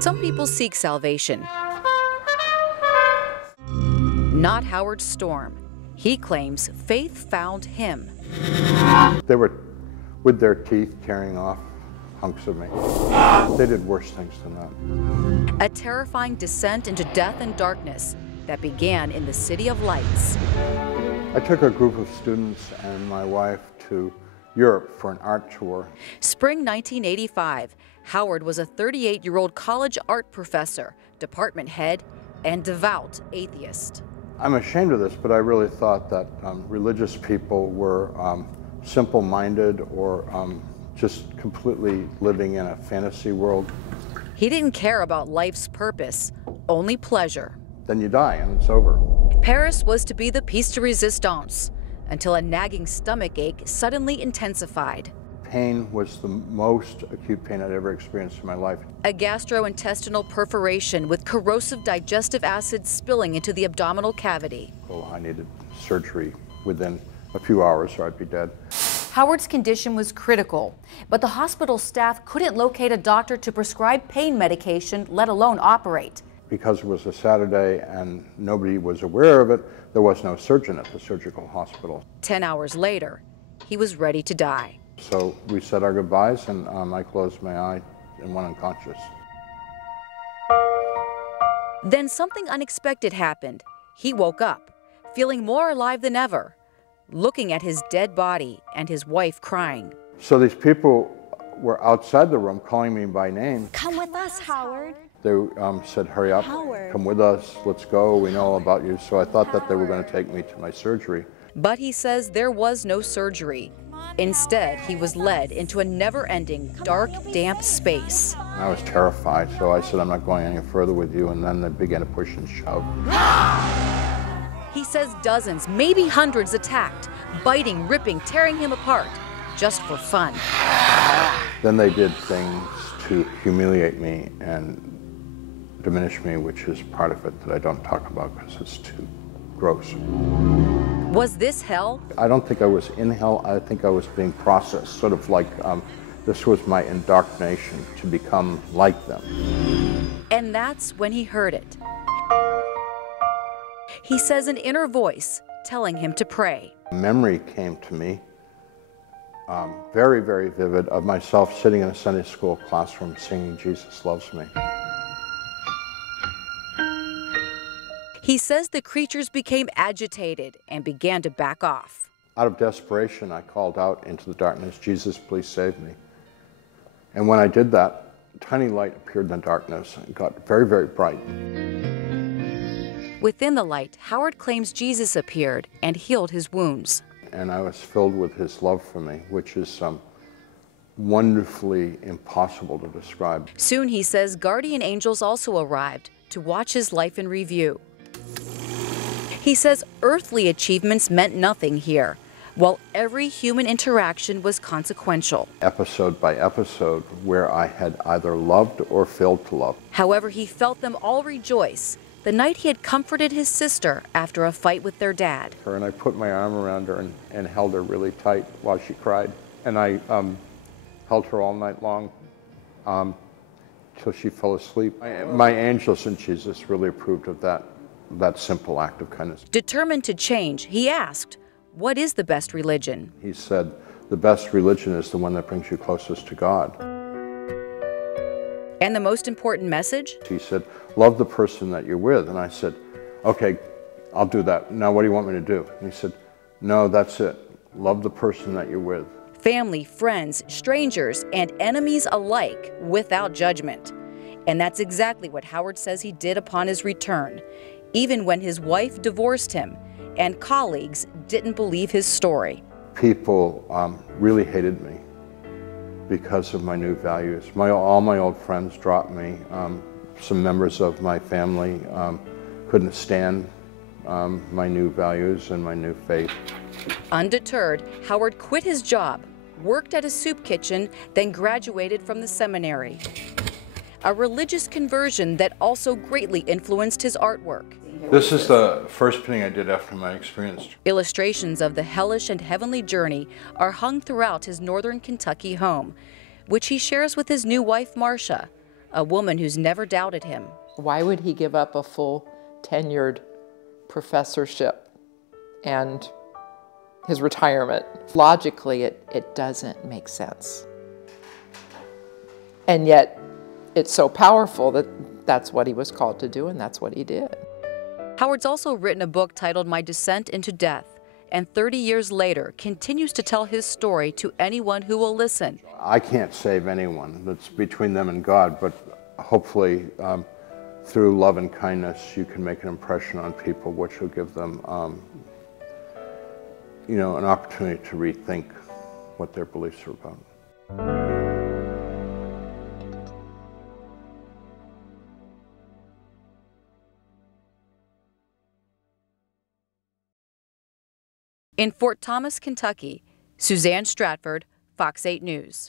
Some people seek salvation. Not Howard Storm. He claims faith found him. They were, with their teeth, tearing off hunks of me. They did worse things than that. A terrifying descent into death and darkness that began in the City of Lights. I took a group of students and my wife to Europe for an art tour. Spring 1985, Howard was a 38-year-old college art professor, department head, and devout atheist. I'm ashamed of this, but I really thought that religious people were simple-minded or just completely living in a fantasy world. He didn't care about life's purpose, only pleasure. Then you die and it's over. Paris was to be the piece de resistance, until a nagging stomach ache suddenly intensified. Pain was the most acute pain I'd ever experienced in my life. A gastrointestinal perforation with corrosive digestive acid spilling into the abdominal cavity. Oh, I needed surgery within a few hours or I'd be dead. Howard's condition was critical, but the hospital staff couldn't locate a doctor to prescribe pain medication, let alone operate. Because it was a Saturday and nobody was aware of it, there was no surgeon at the surgical hospital. 10 hours later, he was ready to die. So we said our goodbyes and I closed my eye and went unconscious. Then something unexpected happened. He woke up, feeling more alive than ever, looking at his dead body and his wife crying. So these people were outside the room calling me by name. Come with us, Howard. They said, hurry up, Howard. Come with us, let's go, we know all about you. So I thought that they were going to take me to my surgery. But he says there was no surgery. Instead, he was led into a never-ending, dark, damp space. I was terrified, so I said, I'm not going any further with you, and then they began to push and shove. He says dozens, maybe hundreds attacked, biting, ripping, tearing him apart, just for fun. Then they did things to humiliate me and diminish me, which is part of it that I don't talk about because it's too gross. Was this hell? I don't think I was in hell. I think I was being processed, sort of like this was my indoctrination to become like them. And that's when he heard it. He says an inner voice telling him to pray. A memory came to me, very, very vivid, of myself sitting in a Sunday school classroom singing Jesus Loves Me. He says the creatures became agitated and began to back off. Out of desperation, I called out into the darkness, Jesus, please save me. And when I did that, a tiny light appeared in the darkness and got very, very bright. Within the light, Howard claims Jesus appeared and healed his wounds. And I was filled with his love for me, which is wonderfully impossible to describe. Soon, he says, guardian angels also arrived to watch his life in review. He says earthly achievements meant nothing here, while every human interaction was consequential. Episode by episode, where I had either loved or failed to love. However, he felt them all rejoice the night he had comforted his sister after a fight with their dad. And I put my arm around her and held her really tight while she cried. And I held her all night long till she fell asleep. My angels and Jesus really approved of that simple act of kindness. Determined to change, he asked, what is the best religion? He said, the best religion is the one that brings you closest to God. And the most important message? He said, love the person that you're with. And I said, okay, I'll do that. Now what do you want me to do? And he said, no, that's it. Love the person that you're with. Family, friends, strangers, and enemies alike without judgment. And that's exactly what Howard says he did upon his return, even when his wife divorced him and colleagues didn't believe his story. People really hated me because of my new values. All my old friends dropped me. Some members of my family couldn't stand my new values and my new faith. Undeterred, Howard quit his job, worked at a soup kitchen, then graduated from the seminary. A religious conversion that also greatly influenced his artwork. This is the first painting I did after my experience. Illustrations of the hellish and heavenly journey are hung throughout his northern Kentucky home, which he shares with his new wife, Marcia. a woman who's never doubted him. Why would he give up a full tenured professorship and his retirement? Logically, it doesn't make sense. And yet, it's so powerful that that's what he was called to do, and that's what he did. Howard's also written a book titled My Descent into Death, and 30 years later continues to tell his story to anyone who will listen. I can't save anyone. That's between them and God, but hopefully through love and kindness you can make an impression on people, which will give them you know, an opportunity to rethink what their beliefs are about. In Fort Thomas, Kentucky, Suzanne Stratford, Fox 8 News.